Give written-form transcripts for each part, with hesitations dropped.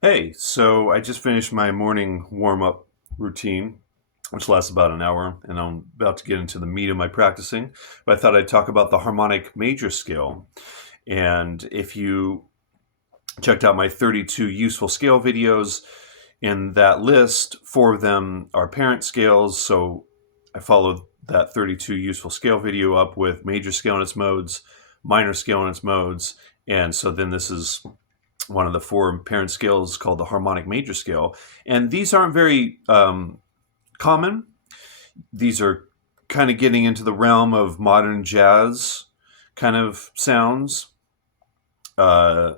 Hey, so I just finished my morning warm up routine, which lasts about an hour, and I'm about to get into the meat of my practicing. But I thought I'd talk about the harmonic major scale. And if you checked out my 32 useful scale videos, in that list, four of them are parent scales. So I followed that 32 useful scale video up with major scale and its modes, minor scale and its modes. And so then this is one of the four parent scales called the harmonic major scale. And these aren't very common. These are kind of getting into the realm of modern jazz kind of sounds. Uh,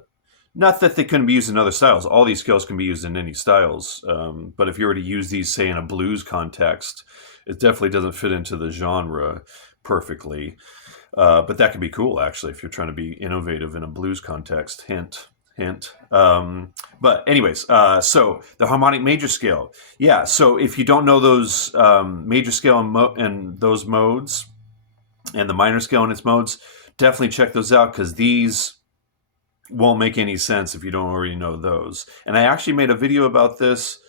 Not that they couldn't be used in other styles. All these scales can be used in any styles. But if you were to use these, say, in a blues context, it definitely doesn't fit into the genre perfectly. But that could be cool, actually, if you're trying to be innovative in a blues context. Hint, hint. But anyways, so the harmonic major scale. Yeah, so if you don't know those major scale and those modes and the minor scale and its modes, definitely check those out because these won't make any sense if you don't already know those. And I actually made a video about this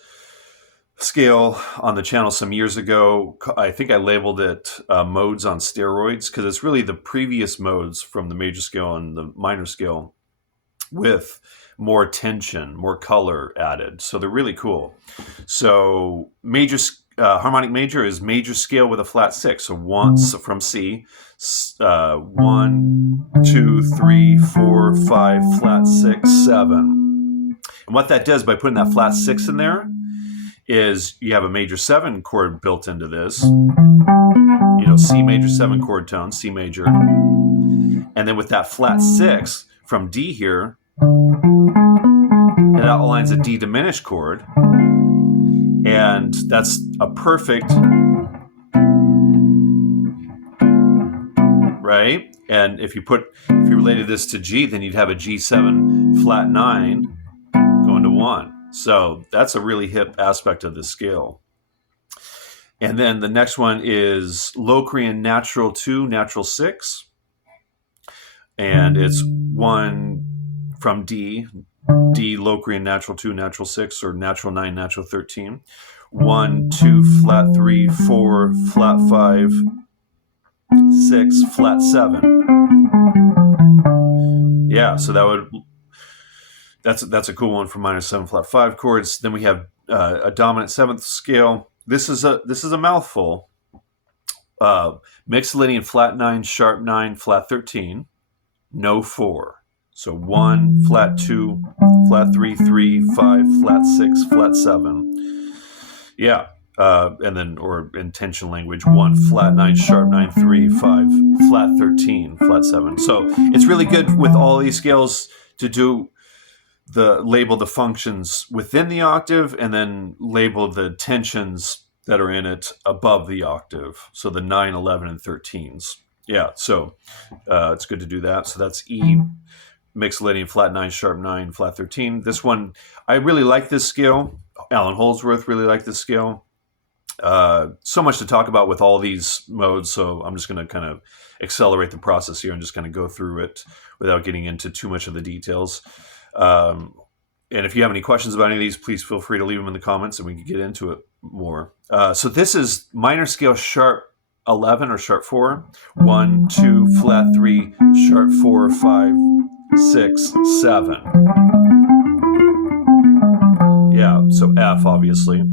scale on the channel some years ago. I think I labeled it modes on steroids because it's really the previous modes from the major scale and the minor scale with more tension, more color added. So they're really cool. So harmonic major is major scale with a flat six. So once from C, 1, 2, 3, 4, 5, flat six, seven. And what that does by putting that flat six in there is you have a major seven chord built into this. C major seven chord tone, C major. And then with that flat six from D here, it outlines a D diminished chord. And that's a perfect, right? And if you related this to G, then you'd have a G7 flat 9 going to 1. So that's a really hip aspect of the scale. And then the next one is Locrian natural 2, natural 6. And it's 1 from D, Locrian natural 2, natural 6, or natural 9, natural 13. 1, 2, flat 3, 4, flat 5, 6, flat 7. Yeah, so that's a cool one for minor 7, flat 5 chords. Then we have a dominant 7th scale. This is a mouthful. Mixolydian flat 9, sharp 9, flat 13, no 4. So 1, flat 2, flat 3, 3, 5, flat 6, flat 7. Yeah. And then, or intention language, 1, flat 9, sharp 9, 3, 5, flat 13, flat 7. So it's really good with all these scales to do label the functions within the octave and then label the tensions that are in it above the octave. So the 9, 11, and 13s. Yeah, so it's good to do that. So that's E, Mixolydian flat 9, sharp 9, flat 13. This one, I really like this scale. Alan Holdsworth really liked this scale. So much to talk about with all these modes, so I'm just going to kind of accelerate the process here and just kind of go through it without getting into too much of the details. And if you have any questions about any of these, please feel free to leave them in the comments and we can get into it more. So this is minor scale sharp 11 or sharp 4. 1, 2, flat 3, sharp 4, 5, 6, 7. Yeah, so F obviously.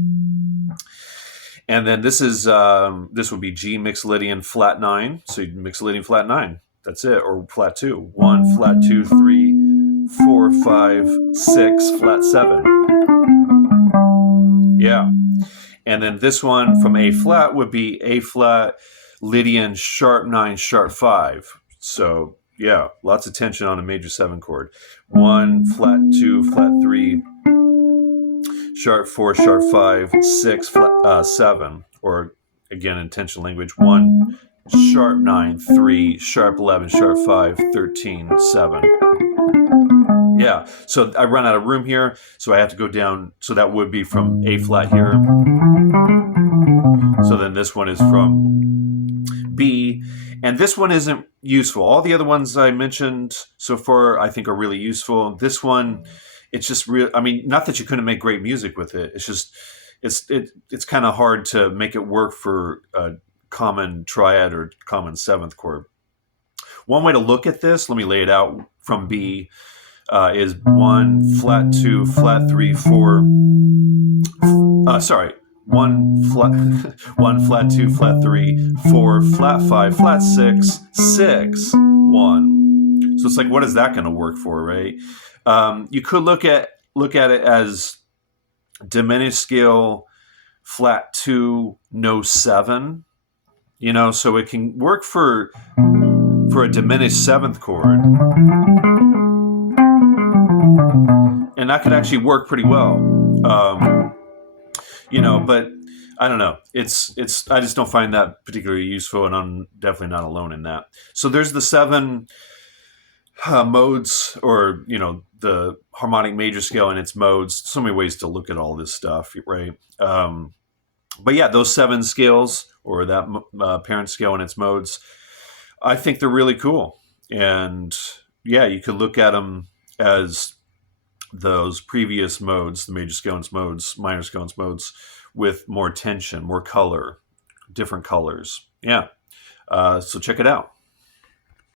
And then this would be G Mixolydian flat 9. So Mixolydian flat 9. That's it. Or flat 2. 1, flat 2, 3, 4, 5, 6, flat 7. Yeah. And then this one from A flat would be A flat, Lydian, sharp 9, sharp 5. So yeah, lots of tension on a major 7 chord. 1, flat 2, flat 3, sharp 4, sharp 5, 6, flat 7. Or again, intention language, 1, sharp 9, 3, sharp 11, sharp 5, 13, 7. Yeah, so I run out of room here, so I have to go down. So that would be from A flat here. So then this one is from B. And this one isn't useful. All the other ones I mentioned so far I think are really useful. This one it's just real. I mean, not that you couldn't make great music with it. It's just it's kind of hard to make it work for a common triad or common seventh chord. One way to look at this, let me lay it out from B, is 1 flat 2 flat 3 4. Sorry, 1 flat 1 flat 2 flat 3 4 flat 5 flat 6 6 1. So it's like, what is that going to work for, right? You could look at it as diminished scale flat 2 no 7. So it can work for a diminished seventh chord, and that could actually work pretty well. But I don't know. It's I just don't find that particularly useful, and I'm definitely not alone in that. So there's the 7 modes, or the harmonic major scale and its modes. So many ways to look at all this stuff, right? But yeah, those 7 scales, or that parent scale and its modes, I think they're really cool. And yeah, you could look at them as those previous modes, the major scale and its modes, minor scale and its modes, with more tension, more color, different colors. Yeah. So check it out.